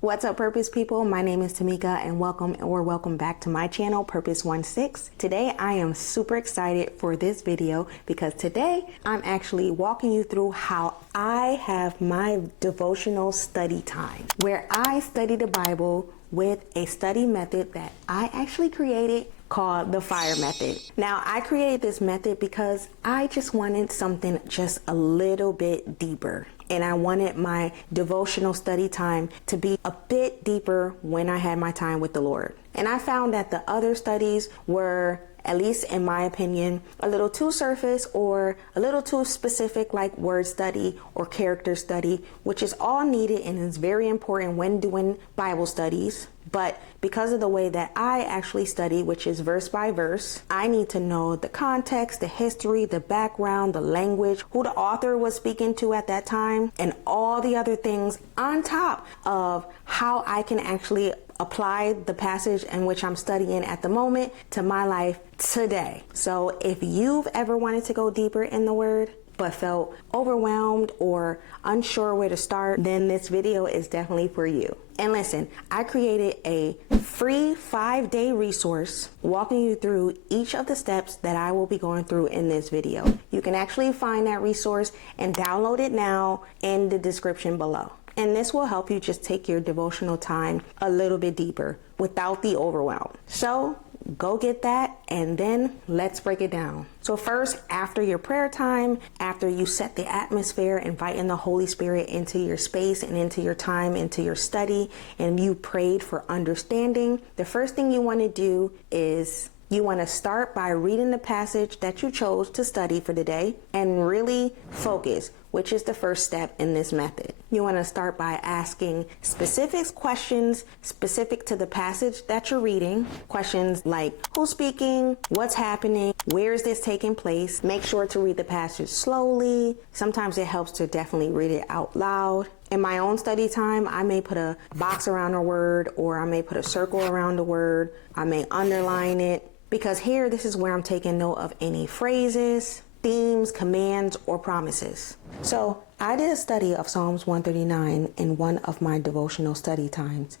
What's up, Purpose people? My name is Tamika and welcome back to my channel, Purpose 16. Today I am super excited for this video because today I'm actually walking you through how I have my devotional study time, where I study the Bible with a study method that I actually created called the F.I.R.E method. Now, I created this method because I just wanted something just a little bit deeper. And I wanted my devotional study time to be a bit deeper when I had my time with the Lord. And I found that the other studies were, at least in my opinion, a little too surface or a little too specific, like word study or character study, which is all needed and is very important when doing Bible studies. But because of the way that I actually study, which is verse by verse, I need to know the context, the history, the background, the language, who the author was speaking to at that time, and all the other things on top of how I can actually apply the passage in which I'm studying at the moment to my life today. So if you've ever wanted to go deeper in the word, but felt overwhelmed or unsure where to start, then this video is definitely for you. And listen, I created a free 5-day resource walking you through each of the steps that I will be going through in this video. You can actually find that resource and download it now in the description below. And this will help you just take your devotional time a little bit deeper without the overwhelm. So go get that, and then let's break it down. So first, after your prayer time, after you set the atmosphere, inviting the Holy Spirit into your space and into your time, into your study, and you prayed for understanding, the first thing you want to do is you want to start by reading the passage that you chose to study for the day and really focus, which is the first step in this method. You want to start by asking specific questions specific to the passage that you're reading. Questions like who's speaking, what's happening, where is this taking place. Make sure to read the passage slowly. Sometimes it helps to definitely read it out loud. In my own study time, I may put a box around a word, or I may put a circle around the word. I may underline it, because here, this is where I'm taking note of any phrases, themes, commands, or promises. So I did a study of Psalms 139 in one of my devotional study times.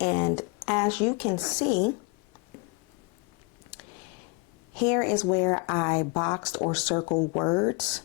And as you can see, here is where I boxed or circled words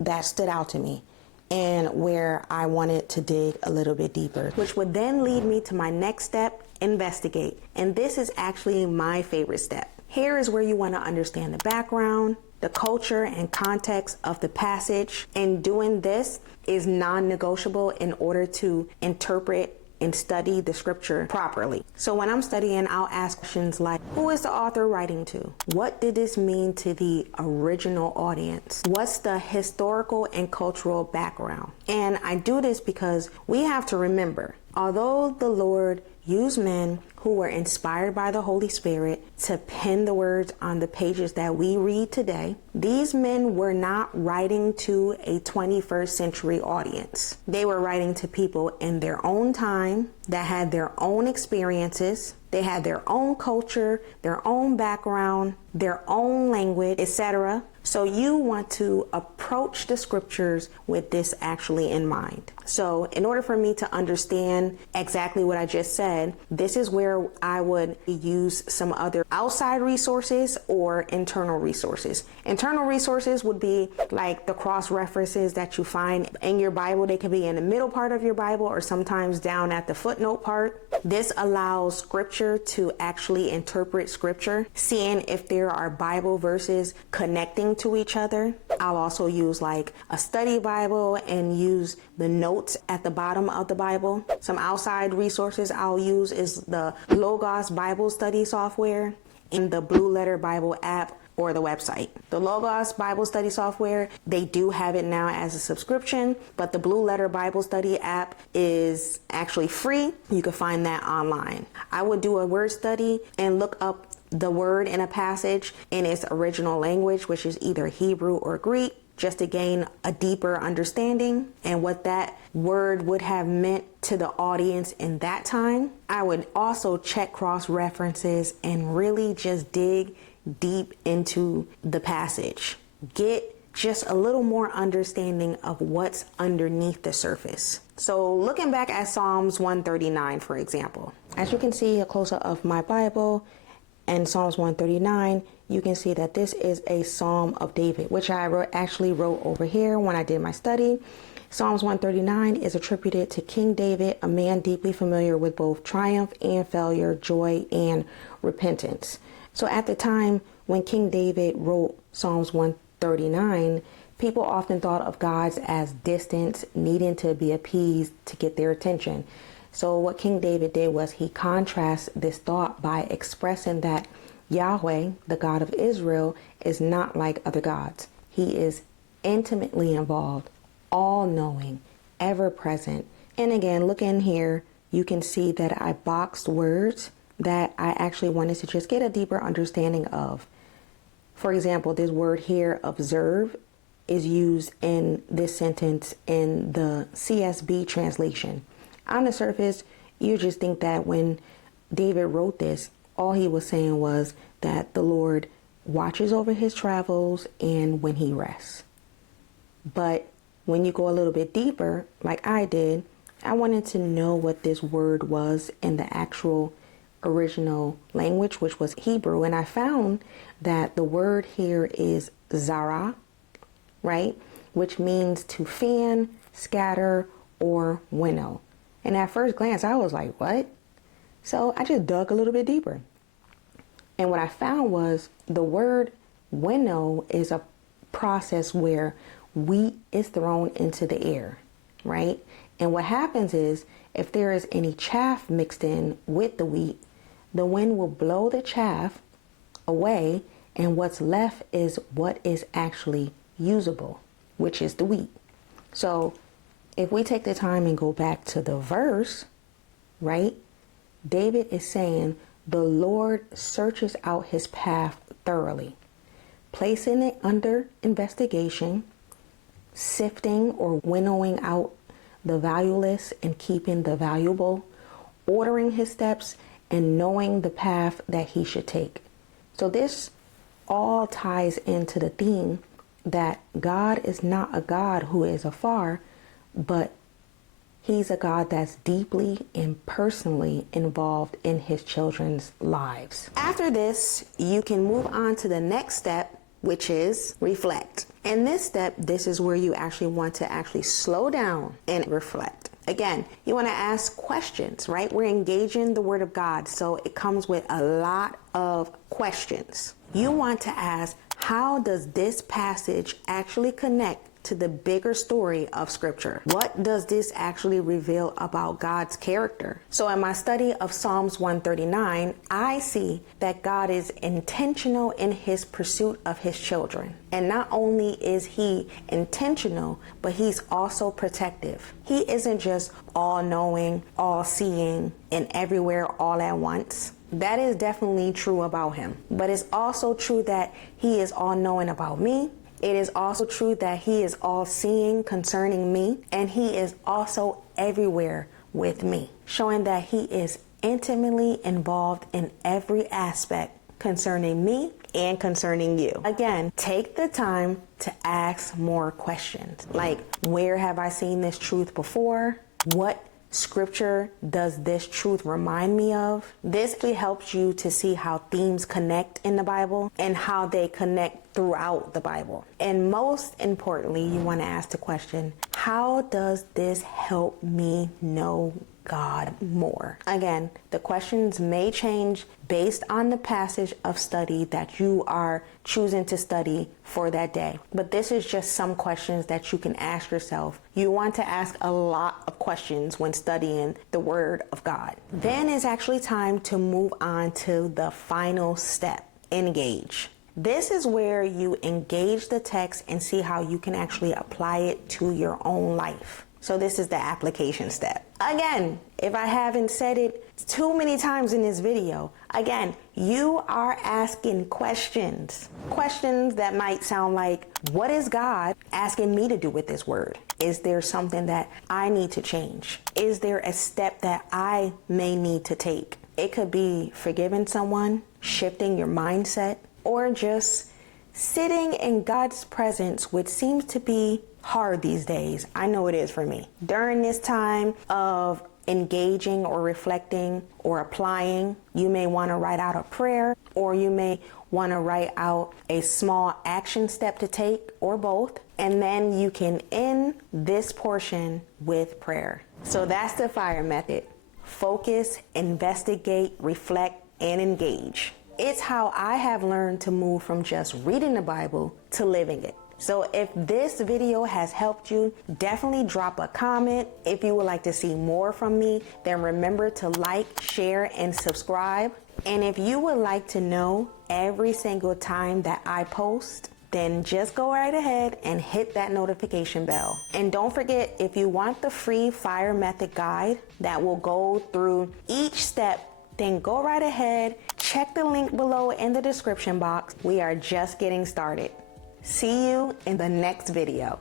that stood out to me and where I wanted to dig a little bit deeper, which would then lead me to my next step, investigate. And this is actually my favorite step. Here is where you want to understand the background, the culture and context of the passage. And doing this is non-negotiable in order to interpret and study the scripture properly. So when I'm studying, I'll ask questions like, who is the author writing to? What did this mean to the original audience? What's the historical and cultural background? And I do this because we have to remember, although the Lord used men who were inspired by the Holy Spirit to pen the words on the pages that we read today, these men were not writing to a 21st century audience. They were writing to people in their own time that had their own experiences. They had their own culture, their own background, their own language, etc. So you want to approach the scriptures with this actually in mind. So in order for me to understand exactly what I just said, this is where I would use some other outside resources or internal resources. Internal resources would be like the cross references that you find in your Bible. They can be in the middle part of your Bible or sometimes down at the footnote part. This allows scripture to actually interpret scripture, seeing if there are Bible verses connecting to each other. I'll also use like a study Bible and use the notes at the bottom of the Bible. Some outside resources I'll use is the Logos Bible Study software and the Blue Letter Bible app or the website. The Logos Bible Study software, they do have it now as a subscription, but the Blue Letter Bible Study app is actually free. You can find that online. I would do a word study and look up the word in a passage in its original language, which is either Hebrew or Greek, just to gain a deeper understanding and what that word would have meant to the audience in that time. I would also check cross references and really just dig deep into the passage. Get just a little more understanding of what's underneath the surface. So looking back at Psalms 139, for example, as you can see a close-up of my Bible and Psalms 139, you can see that this is a Psalm of David, which I actually wrote over here when I did my study. Psalms 139 is attributed to King David, a man deeply familiar with both triumph and failure, joy and repentance. So at the time when King David wrote Psalms 139, people often thought of God as distant, needing to be appeased to get their attention. So what King David did was he contrasts this thought by expressing that Yahweh, the God of Israel, is not like other gods. He is intimately involved, all-knowing, ever-present. And again, look in here, you can see that I boxed words that I actually wanted to just get a deeper understanding of. For example, this word here, observe, is used in this sentence in the CSB translation. On the surface, you just think that when David wrote this, all he was saying was that the Lord watches over his travels and when he rests. But when you go a little bit deeper, like I did, I wanted to know what this word was in the actual original language, which was Hebrew. And I found that the word here is zara, right? Which means to fan, scatter, or winnow. And at first glance, I was like, what? So I just dug a little bit deeper. And what I found was the word winnow is a process where wheat is thrown into the air, right? And what happens is if there is any chaff mixed in with the wheat, the wind will blow the chaff away, and what's left is what is actually usable, which is the wheat. So if we take the time and go back to the verse, right? David is saying, the Lord searches out his path thoroughly, placing it under investigation, sifting or winnowing out the valueless and keeping the valuable, ordering his steps and knowing the path that he should take. So this all ties into the theme that God is not a God who is afar, but he's a God that's deeply and personally involved in his children's lives. After this, you can move on to the next step, which is reflect. In this step, this is where you actually want to actually slow down and reflect. Again, you want to ask questions, right? We're engaging the Word of God, so it comes with a lot of questions. You want to ask, how does this passage actually connect to the bigger story of Scripture? What does this actually reveal about God's character? So in my study of Psalms 139, I see that God is intentional in his pursuit of his children. And not only is he intentional, but he's also protective. He isn't just all-knowing, all-seeing, and everywhere all at once. That is definitely true about him. But it's also true that he is all-knowing about me. It is also true that he is all-seeing concerning me, and he is also everywhere with me, showing that he is intimately involved in every aspect concerning me and concerning you. Again, take the time to ask more questions, like, where have I seen this truth before? What Scripture does this truth remind me of? This really helps you to see how themes connect in the Bible and how they connect throughout the Bible. And most importantly, you want to ask the question, how does this help me know God more? Again, the questions may change based on the passage of study that you are choosing to study for that day. But this is just some questions that you can ask yourself. You want to ask a lot of questions when studying the Word of God. Then it's actually time to move on to the final step, engage. This is where you engage the text and see how you can actually apply it to your own life. So this is the application step. Again, if I haven't said it too many times in this video, again, you are asking questions. Questions that might sound like, what is God asking me to do with this word? Is there something that I need to change? Is there a step that I may need to take? It could be forgiving someone, shifting your mindset, or just Sitting in God's presence, which seems to be hard these days. I know it is for me. During this time of engaging or reflecting or applying, you may want to write out a prayer, or you may want to write out a small action step to take, or both. And then you can end this portion with prayer. So that's the FIRE method. Focus, investigate, reflect, and engage. It's how I have learned to move from just reading the Bible to living it. So if this video has helped you, definitely drop a comment. If you would like to see more from me, then remember to like, share, and subscribe. And if you would like to know every single time that I post, then just go right ahead and hit that notification bell. And don't forget, if you want the free FIRE method guide that will go through each step, then go right ahead, check the link below in the description box. We are just getting started. See you in the next video.